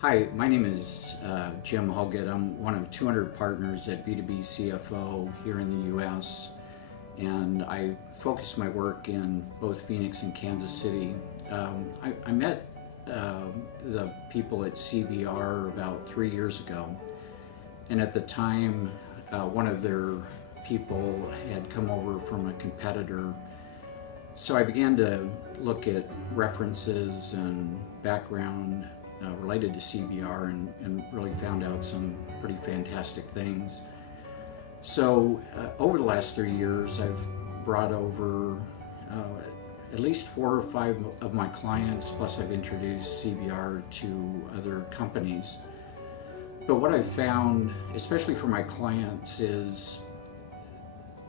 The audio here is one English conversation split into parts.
Hi, my name is Jim Hoggatt. I'm one of 200 partners at B2B CFO here in the US, and I focus my work in both Phoenix and Kansas City. I met the people at CBR about 3 years ago, and at the time one of their people had come over from a competitor. So I began to look at references and background related to CBR and really found out some pretty fantastic things. So over the last 3 years, I've brought over at least 4 or 5 of my clients, plus I've introduced CBR to other companies. But what I've found, especially for my clients, is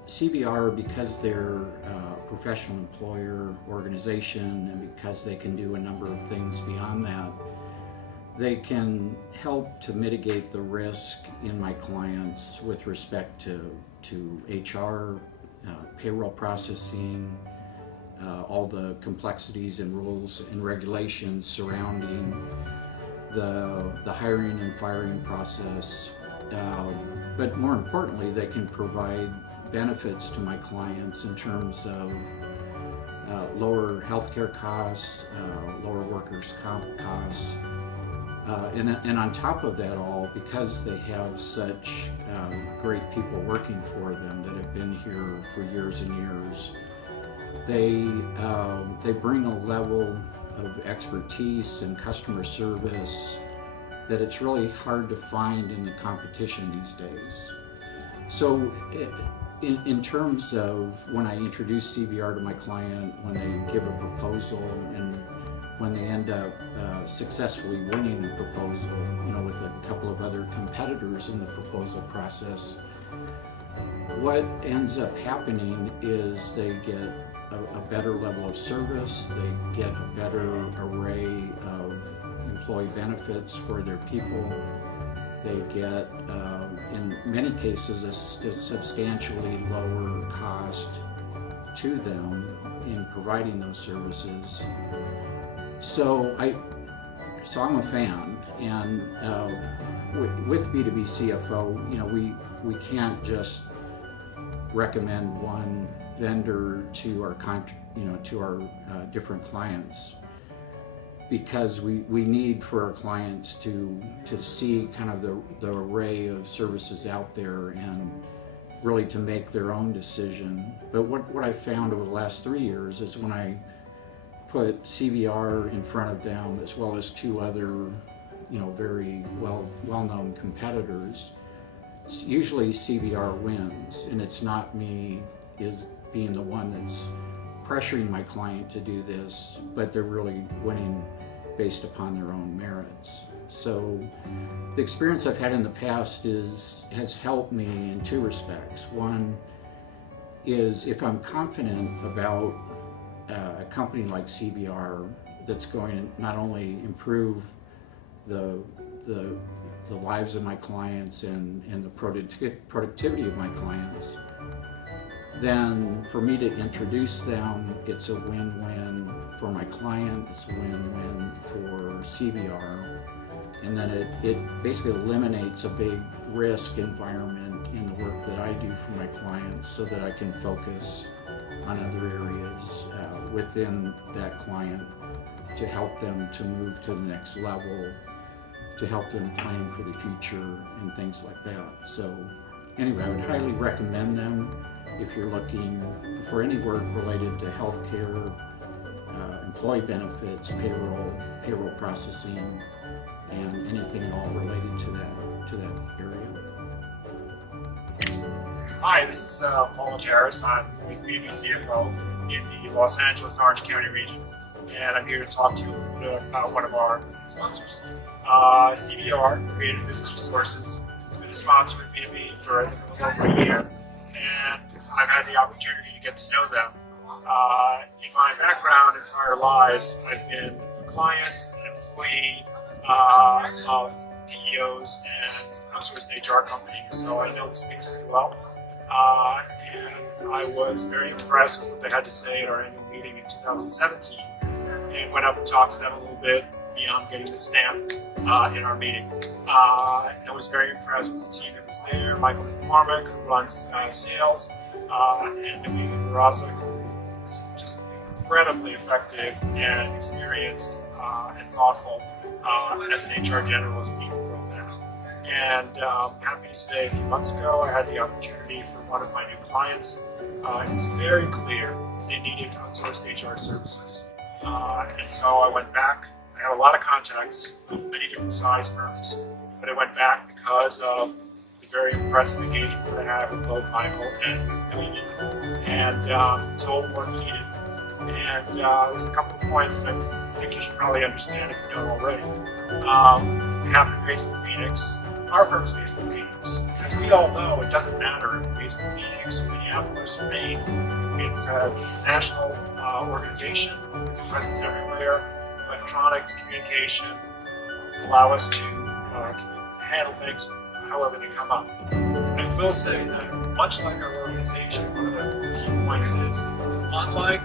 CBR, because they're a professional employer organization and because they can do a number of things beyond that, they can help to mitigate the risk in my clients with respect to HR, payroll processing, all the complexities and rules and regulations surrounding the hiring and firing process. But more importantly, they can provide benefits to my clients in terms of lower healthcare costs, lower workers' comp costs. And on top of that all, because they have such great people working for them that have been here for years and years, they bring a level of expertise and customer service that it's really hard to find in the competition these days. So in terms of when I introduce CBR to my client, when they give a proposal and when they end up successfully winning the proposal, with a couple of other competitors in the proposal process, what ends up happening is they get a better level of service, they get a better array of employee benefits for their people, they get, in many cases, a substantially lower cost to them in providing those services. So I'm a fan, and with B2B CFO, we can't just recommend one vendor to our different clients, because we need for our clients to see kind of the array of services out there and really to make their own decision. But what I found over the last 3 years is when I put CBR in front of them, as well as 2 other, very well-known competitors, usually CBR wins, and it's not me being the one that's pressuring my client to do this, but they're really winning based upon their own merits. So the experience I've had in the past has helped me in 2 respects. One is if I'm confident about a company like CBR that's going to not only improve the lives of my clients and the productivity of my clients, then for me to introduce them, it's a win-win for my client, it's a win-win for CBR, and then it basically eliminates a big risk environment in the work that I do for my clients so that I can focus on other areas within that client to help them to move to the next level, to help them plan for the future and things like that. So anyway, I would highly recommend them if you're looking for any work related to healthcare, employee benefits, payroll processing, and anything at all related to that area. Hi, this is Paul Noraras. I'm with B2B CFO in the Los Angeles Orange County region, and I'm here to talk to you a little bit about one of our sponsors. CBR, Creative Business Resources, has been a sponsor of B2B for a little over a year, and I've had the opportunity to get to know them. In my background, entire lives, I've been a client, an employee of PEOs and outsourced HR companies, so I know the space pretty well. And I was very impressed with what they had to say at our annual meeting in 2017, and went up and talked to them a little bit beyond getting the stamp in our meeting. I was very impressed with the team that was there. Michael McCormick, who runs sales, and Noraras, who was just incredibly effective and experienced and thoughtful as an HR generalist being rolled out. And I'm happy to say a few months ago I had the opportunity for one of my new clients. It was very clear they needed outsourced HR services. And so I went back. I have a lot of contacts with many different size firms, but I went back because of the very impressive engagement that I have with both Michael and Cleaning, and told what needed. And there's a couple of points that I think you should probably understand if you don't already. We happen to be based in Phoenix. Our firm's based in Phoenix. As we all know, it doesn't matter if we're based in Phoenix or Minneapolis or Maine. It's a national organization with a presence everywhere. Electronics, communication allow us to handle things however they come up. I will say that much like our organization, one of the key points is, unlike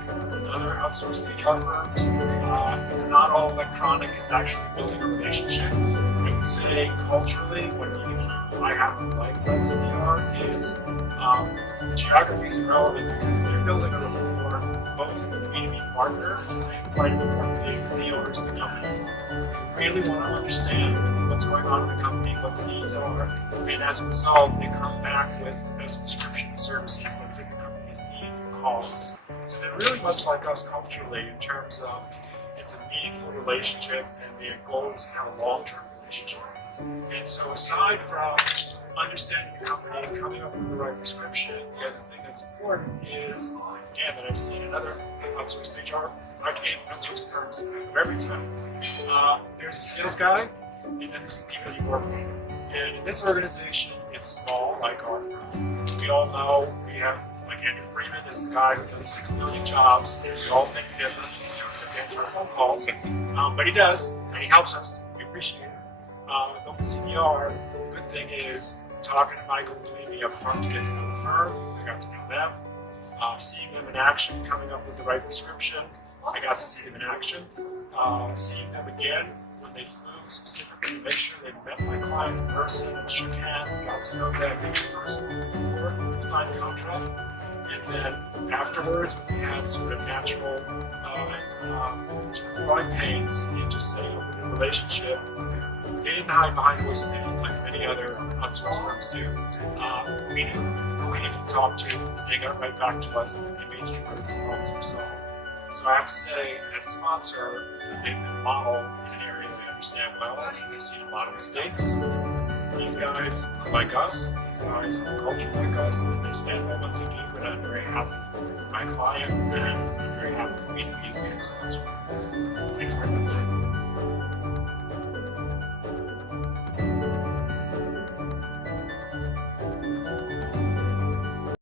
other outsourced HR firms, it's not all electronic, it's actually building a relationship. I would say culturally, one of the things I happen to like about CBR is geography is relevant because they're building a rapport both with B2B partners and quite importantly with the owners of the company. They really want to understand what's going on in the company, what the needs are, and as a result, they come back with the best prescription of services that fit the company's needs and costs. So they're really much like us culturally in terms of it's a meaningful relationship and the goal is to have a long-term relationship. And so aside from understanding the company and coming up with the right prescription, the other thing that's important is, again, that I've seen in other outsourced HR, outsourced firms of every type. There's a sales guy, and then there's the people you work with. And in this organization, it's small, like our firm. We all know we have, like Andrew Freeman is the guy who does 6 million jobs. We all think he does nothing to do except answer our phone calls. But he does, and he helps us. We appreciate it. But with CBR, the good thing is talking to Michael and Amy up front to get to know the firm. I got to know them. Seeing them in action, coming up with the right prescription. I got to see them in action. Seeing them again when they flew specifically to make sure they met my client in person and shook hands and got to know them in person before we signed the contract. And then afterwards, we had sort of natural growing pains in just setting up a new relationship. They didn't hide behind voicemail like many other outsourced firms do. We knew who we needed to talk to. They got right back to us and made sure that the problems were solved. So I have to say, as a sponsor, they've been modeled in an area they understand well. They've seen a lot of mistakes. These guys are like us. These guys have a culture like us. And they stand by what they do. But I'm very happy with my client, and I'm very happy for me to be a sponsor of this.